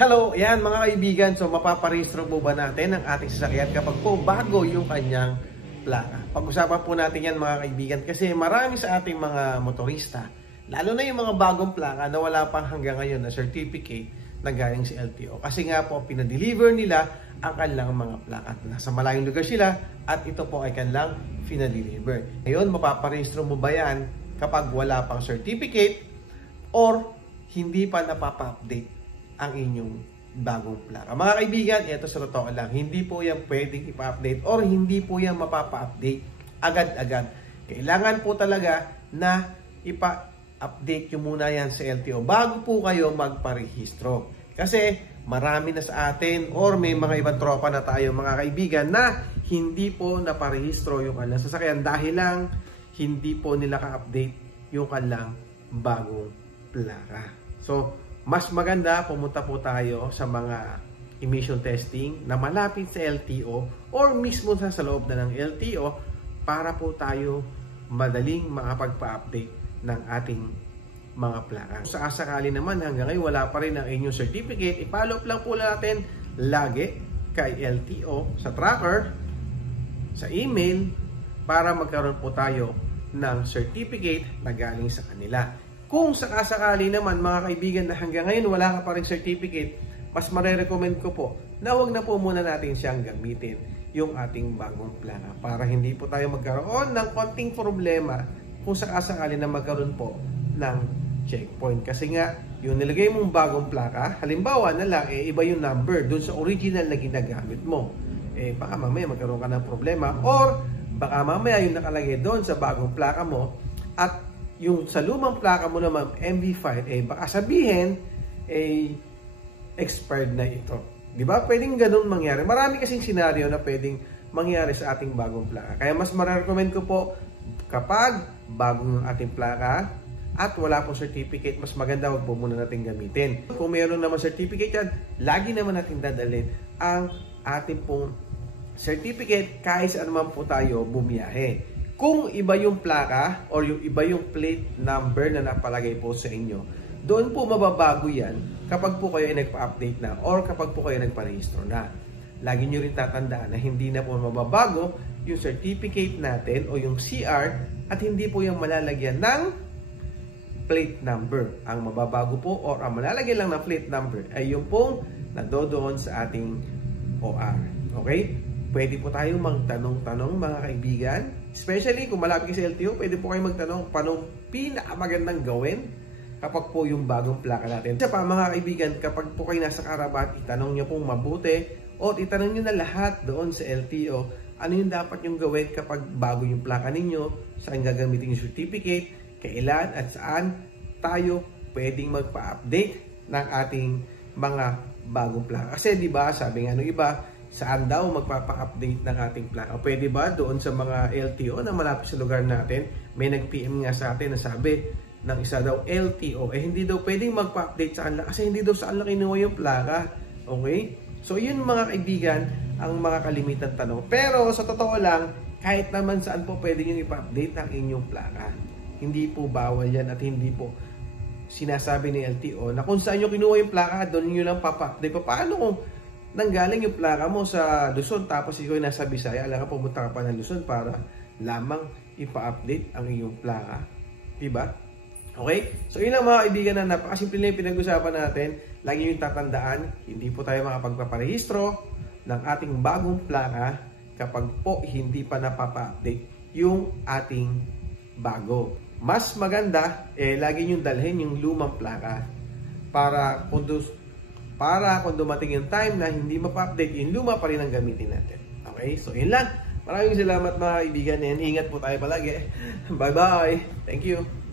Hello, ayan mga kaibigan. So mapaparehistro po ba natin ang ating sasakyan kapag po bago yung kanyang plaka? Pag-usapan po natin yan mga kaibigan kasi marami sa ating mga motorista, lalo na yung mga bagong plaka na wala pang hanggang ngayon na certificate na galing sa LTO. Kasi nga po pinadeliver nila ang kanilang mga plaka. Nasa malayong lugar sila at ito po ay kanilang pinadeliver. Ngayon, mapaparehistro mo ba yan kapag wala pang certificate or hindi pa napapa-update ang inyong bagong plaka? Mga kaibigan, ito sa totoo lang, hindi po yan pwedeng ipa-update or hindi po yan mapapa-update agad-agad. Kailangan po talaga na ipa-update nyo muna yan sa LTO bago po kayo magparehistro. Kasi marami na sa atin or may mga ibang tropa na tayo mga kaibigan na hindi po naparehistro yung kanilang sasakyan dahil lang hindi po nila ka-update yung kanilang bagong plaka. So, mas maganda pumunta po tayo sa mga emission testing na malapit sa LTO or mismo sa loob na ng LTO para po tayo madaling makapagpa-update ng ating mga plaka. Sa sakali naman hanggang ngayon wala pa rin ang inyong certificate, i-follow up lang po natin lagi kay LTO sa tracker, sa email para magkaroon po tayo ng certificate na galing sa kanila. Kung sakasakali naman mga kaibigan na hanggang ngayon wala ka pa rin certificate, mas marirecommend ko po na huwag na po muna natin siyang gamitin yung ating bagong plaka para hindi po tayo magkaroon ng konting problema kung sakasakali na magkaroon po ng checkpoint. Kasi nga, yung nilagay mong bagong plaka, halimbawa na lang, iba yung number dun sa original na ginagamit mo. Baka mamaya magkaroon ka ng problema or baka mamaya yung nakalagay doon sa bagong plaka mo at yung sa lumang plaka mo naman, MV5, baka sabihin, expired na ito. Di ba? Pwedeng ganun mangyari. Marami kasing senaryo na pwedeng mangyari sa ating bagong plaka. Kaya mas marirecommend ko po, kapag bagong ating plaka at wala pong certificate, mas maganda wag po muna natin gamitin. Kung mayroon naman certificate yan, lagi naman natin dadalhin ang ating pong certificate kahit saan naman po tayo bumiyahe. Kung iba yung plaka or yung iba yung plate number na napalagay po sa inyo, doon po mababago yan kapag po kayo ay nagpa-update na or kapag po kayo nagpa-register na. Lagi nyo rin tatandaan na hindi na po mababago yung certificate natin o yung CR at hindi po yung malalagyan ng plate number. Ang mababago po or ang malalagyan lang ng plate number ay yung pong nadodoon sa ating OR. Okay? Pwede po tayong magtanong-tanong mga kaibigan. Especially kung malapit sa LTO, pwede po kayo magtanong paano pinakamagandang gawin kapag po yung bagong plaka natin. Isa pa mga kaibigan, kapag po kayo nasa karabat, itanong nyo pong mabuti o itanong nyo na lahat doon sa LTO ano yung dapat yung gawin kapag bago yung plaka ninyo, saan gagamitin yung certificate, kailan at saan tayo pwedeng magpa-update ng ating mga bagong plaka. Kasi di ba sabi nga nung iba, saan daw magpapa-update ng ating plaka? Pwede ba doon sa mga LTO na malapit sa lugar natin? May nag-PM nga sa atin na sabi ng isa daw LTO, hindi daw pwedeng magpa-update sa kanila kasi hindi daw sa kanila kinuha yung plaka. Okay? So yun mga kaibigan, ang mga kalimitan tanong. Pero sa totoo lang, kahit naman saan po pwede nyo ipa-update ang inyong plaka. Hindi po bawal yan at hindi po sinasabi ni LTO na kung saan nyo kinuha yung plaka, doon nyo lang papa-update. Paano kung nanggaling yung plaka mo sa Luzon tapos ikaw ay nasa Bisaya, alam ka pumunta ka pa ng Luzon para lamang ipa-update ang iyong plaka. Diba? Okay? So yun lang mga kaibigan na napakasimple na yung pinag-usapan natin. Lagi yung tatandaan, hindi po tayo makapagpaparehistro ng ating bagong plaka kapag po hindi pa napapa-update yung ating bago. Mas maganda, lagi nyo dalhin yung lumang plaka para kung dumating yung time na hindi mapa-update, yung luma pa rin ang gamitin natin. Okay? So, yun lang. Maraming salamat mga kaibigan and ingat po tayo palagi. Bye-bye! Thank you!